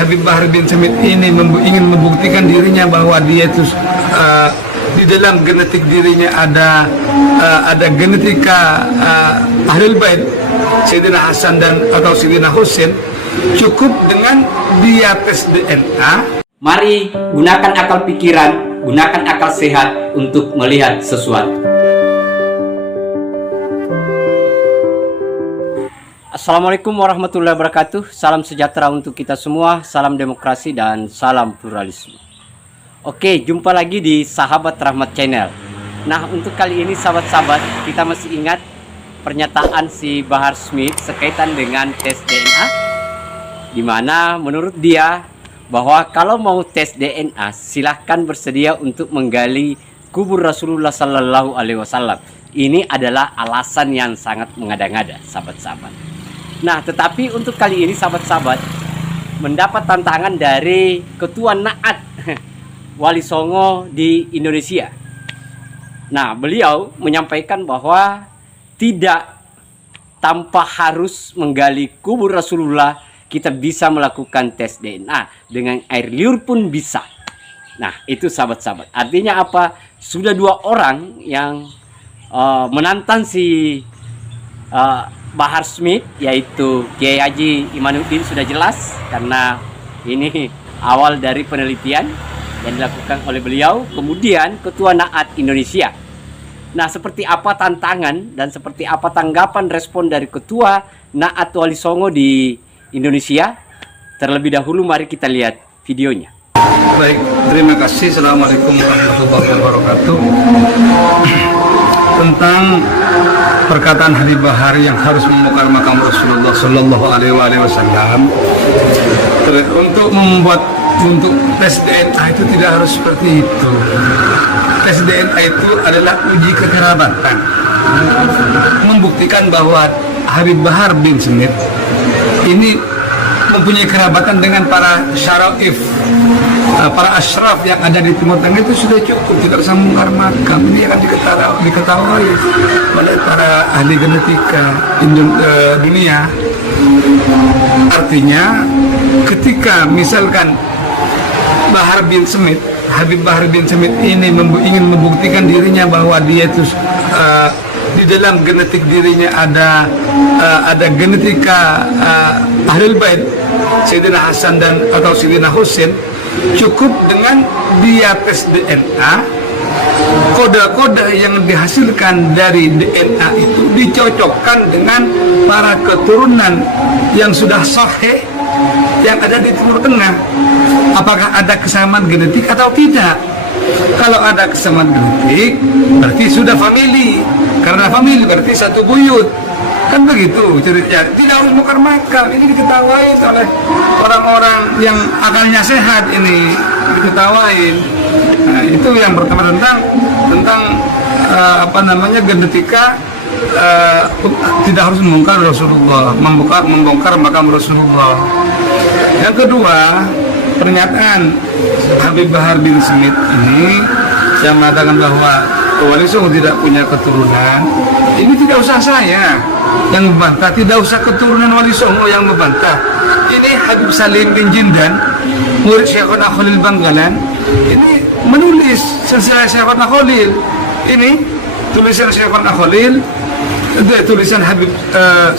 Habib Bahar bin Smith ini ingin membuktikan dirinya bahwa dia itu di dalam genetik dirinya ada genetika Ahlul Bait Sayyidina Hasan dan atau Sayyidina Husain, cukup dengan dia tes DNA. Mari gunakan akal pikiran, gunakan akal sehat untuk melihat sesuatu. Assalamualaikum warahmatullahi wabarakatuh. Salam sejahtera untuk kita semua, salam demokrasi dan salam pluralisme. Oke, jumpa lagi di Sahabat Rahmat Channel. Nah, untuk kali ini sahabat-sahabat, kita masih ingat pernyataan si Bahar Smith sekaitan dengan tes DNA, di mana menurut dia bahwa kalau mau tes DNA silahkan bersedia untuk menggali kubur Rasulullah Sallallahu Alaihi Wasallam. Ini adalah alasan yang sangat mengada-ngada, sahabat-sahabat. Nah, tetapi untuk kali ini sahabat-sahabat mendapat tantangan dari Ketua Naat Wali Songo di Indonesia. Nah, beliau menyampaikan bahwa tidak tanpa harus menggali kubur Rasulullah kita bisa melakukan tes DNA, dengan air liur pun bisa. Nah, itu sahabat-sahabat. Artinya apa? Sudah dua orang yang menantang si Bahar Smith, yaitu Kiai Haji Imanuddin, sudah jelas karena ini awal dari penelitian yang dilakukan oleh beliau. Kemudian Ketua Naat Indonesia. Nah, seperti apa tantangan dan seperti apa tanggapan respon dari Ketua Naat Wali Songo di Indonesia? Terlebih dahulu mari kita lihat videonya. Baik, terima kasih. Assalamualaikum warahmatullahi wabarakatuh. Tentang perkataan Habib Bahar yang harus membongkar makam Rasulullah Sallallahu Alaihi Wasallam, untuk tes DNA itu tidak harus seperti itu. Tes DNA itu adalah uji kekerabatan, membuktikan bahwa Habib Bahar bin Smith ini mempunyai kerabatan dengan para syara'if, para asyraf yang ada di Timur Tengah. Itu sudah cukup, tidak usah membongkar makam. Ini akan diketahui oleh para ahli genetika dunia. Artinya ketika misalkan Habib Bahar bin Smith ini ingin membuktikan dirinya bahwa dia itu di dalam genetik dirinya ada genetika Ahlul Bait Sayyidina Hasan dan atau Sayyidina Husain, cukup dengan dia tes DNA. Kode-kode yang dihasilkan dari DNA itu dicocokkan dengan para keturunan yang sudah sahih yang ada di Timur Tengah. Apakah ada kesamaan genetik atau tidak? Kalau ada kesamaan genetik, berarti sudah famili. Karena famili berarti satu buyut. Kan begitu ceritanya. Tidak harus bongkar makam. Ini diketawain oleh orang-orang yang akalnya sehat, ini diketawain. Nah, itu yang pertama tentang genetika. Tidak harus membongkar Rasulullah, membongkar makam Rasulullah. Yang kedua, pernyataan Habib Bahar bin Smith ini yang mengatakan bahwa Wali Songo tidak punya keturunan. Ini tidak usah saya yang membantah, tidak usah keturunan Wali Songo yang membantah. Ini Habib Salim bin Jindan, murid Syekhona Khalil Bangkalan, ini menulis silsilah Syekhona Khalil. Ini tulisan Syekhona Khalil, tulisan Habib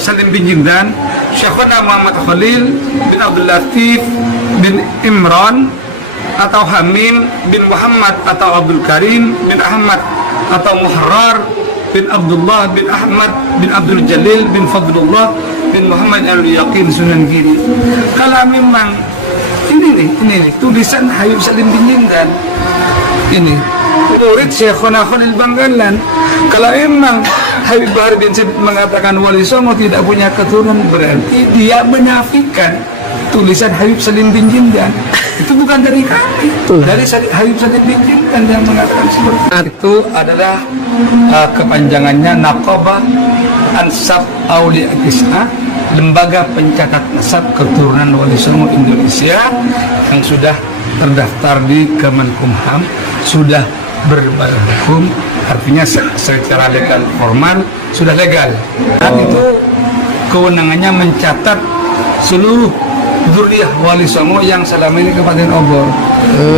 Salim bin Jindan, Syekhona Muhammad Khalil bin Abdul Latif bin Imran atau Hamim bin Muhammad atau Abdul Karim bin Ahmad atau Muharrar bin Abdullah bin Ahmad bin Abdul Jalil bin Fadlullah bin Muhammad al-Yaqin Sunan Giri. Kalau memang ini nih tulisan Habib Salim bin Jindan, ini murid Syekhona Khalil Bangkalan. Kalau memang Habib Bahar bin Smith mengatakan Wali Songo tidak punya keturunan, berarti dia menafikan tulisan Habib Salim bin Jindan. Itu bukan dari kami, dari Habib Salim bin Jindan yang mengatakan seperti itu. Adalah kepanjangannya Naqabah Ansab Aulia Kisah, lembaga pencatat nasab keturunan Wali Songo Indonesia yang sudah terdaftar di Kemenkumham, sudah berbadan hukum, artinya secara legal formal sudah legal. Dan itu kewenangannya mencatat seluruh Zuriyah Wali Songo yang selama ini Kabupaten Obor.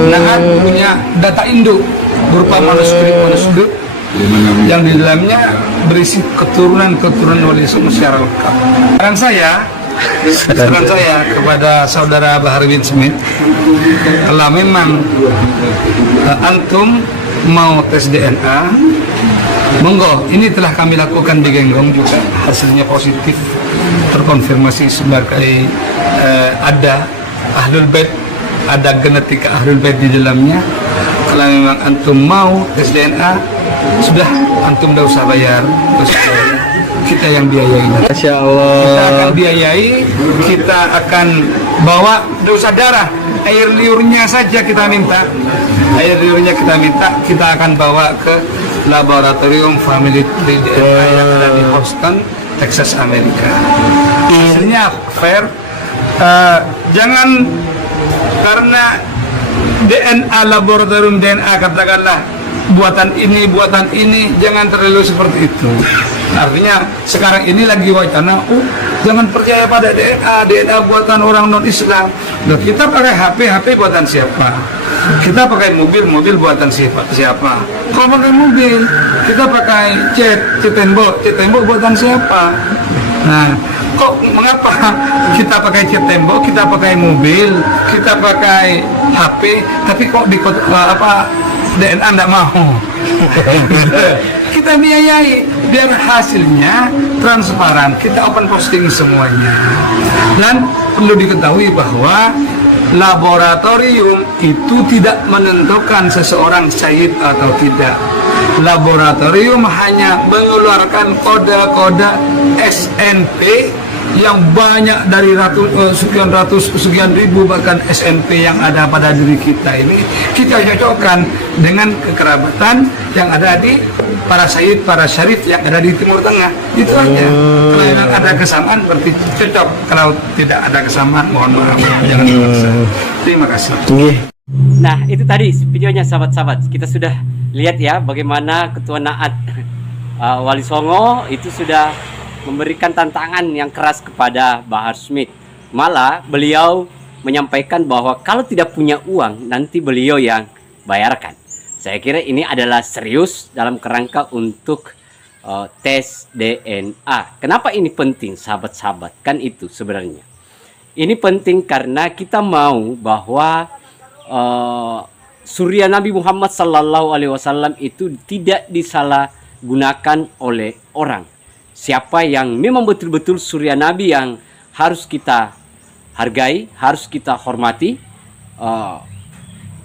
Naat punya data induk berupa manuskrip yang di dalamnya berisi keturunan Wali Songo secara lengkap. Saran saya kepada saudara Bahar bin Smith, kalau memang antum mau tes DNA, monggo, ini telah kami lakukan di Genggong juga, hasilnya positif, terkonfirmasi sebagai ada Ahlul Bait, ada genetika Ahlul Bait di dalamnya. Kalau memang antum mau tes DNA, sudah antum tidak usah bayar, kita yang biayai. Masya Allah. Kita akan biayai, kita akan bawa dosa darah, air liurnya saja kita minta. Air liurnya kita akan bawa ke laboratorium Family Tree DNA yang ada di Houston, Texas, Amerika. Hasilnya fair. Jangan karena DNA laboratorium DNA katakanlah buatan ini, jangan terlalu seperti itu. Artinya sekarang ini lagi wacana, jangan percaya pada DNA buatan orang non Islam. Loh, kita pakai HP buatan siapa? Kita pakai mobil buatan siapa? Kalau pakai mobil, kita pakai cat tembok buatan siapa? Nah, kok mengapa kita pakai cat tembok, kita pakai mobil, kita pakai HP, tapi kok di DNA enggak mau? Kita biayai biar hasilnya transparan, kita open posting semuanya. Dan perlu diketahui bahwa laboratorium itu tidak menentukan seseorang syahid atau tidak. Laboratorium hanya mengeluarkan kode-kode SNP yang banyak dari sekian ribu bahkan SNP yang ada pada diri kita ini, kita cocokkan dengan kekerabatan yang ada di para syahid, para syarif yang ada di Timur Tengah. Itu aja. Kalau yang ada kesamaan berarti cocok, kalau tidak ada kesamaan mohon maaf, jangan dipaksa. Terima kasih. Nah, itu tadi videonya sahabat-sahabat. Kita sudah lihat ya bagaimana Ketua Naat Wali Songo itu sudah memberikan tantangan yang keras kepada Bahar Smith. Malah beliau menyampaikan bahwa kalau tidak punya uang nanti beliau yang bayarkan. Saya kira ini adalah serius dalam kerangka untuk tes DNA. Kenapa ini penting sahabat-sahabat? Kan itu sebenarnya. Ini penting karena kita mau bahwa surya Nabi Muhammad SAW itu tidak disalahgunakan oleh orang. Siapa yang memang betul-betul surya Nabi yang harus kita hargai, harus kita hormati.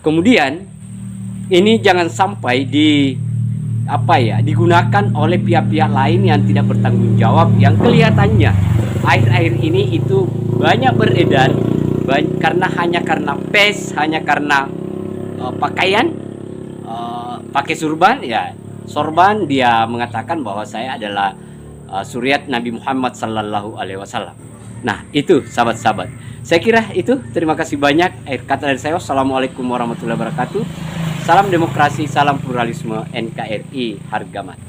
Kemudian ini jangan sampai digunakan oleh pihak-pihak lain yang tidak bertanggung jawab, yang kelihatannya akhir-akhir ini itu banyak beredar hanya karena pes, hanya karena pakaian, pakai sorban, dia mengatakan bahwa saya adalah suryat Nabi Muhammad SAW. Nah, itu sahabat-sahabat. Saya kira itu. Terima kasih banyak. Akhir kata dari saya, Assalamualaikum warahmatullahi wabarakatuh. Salam demokrasi, salam pluralisme, NKRI harga mati.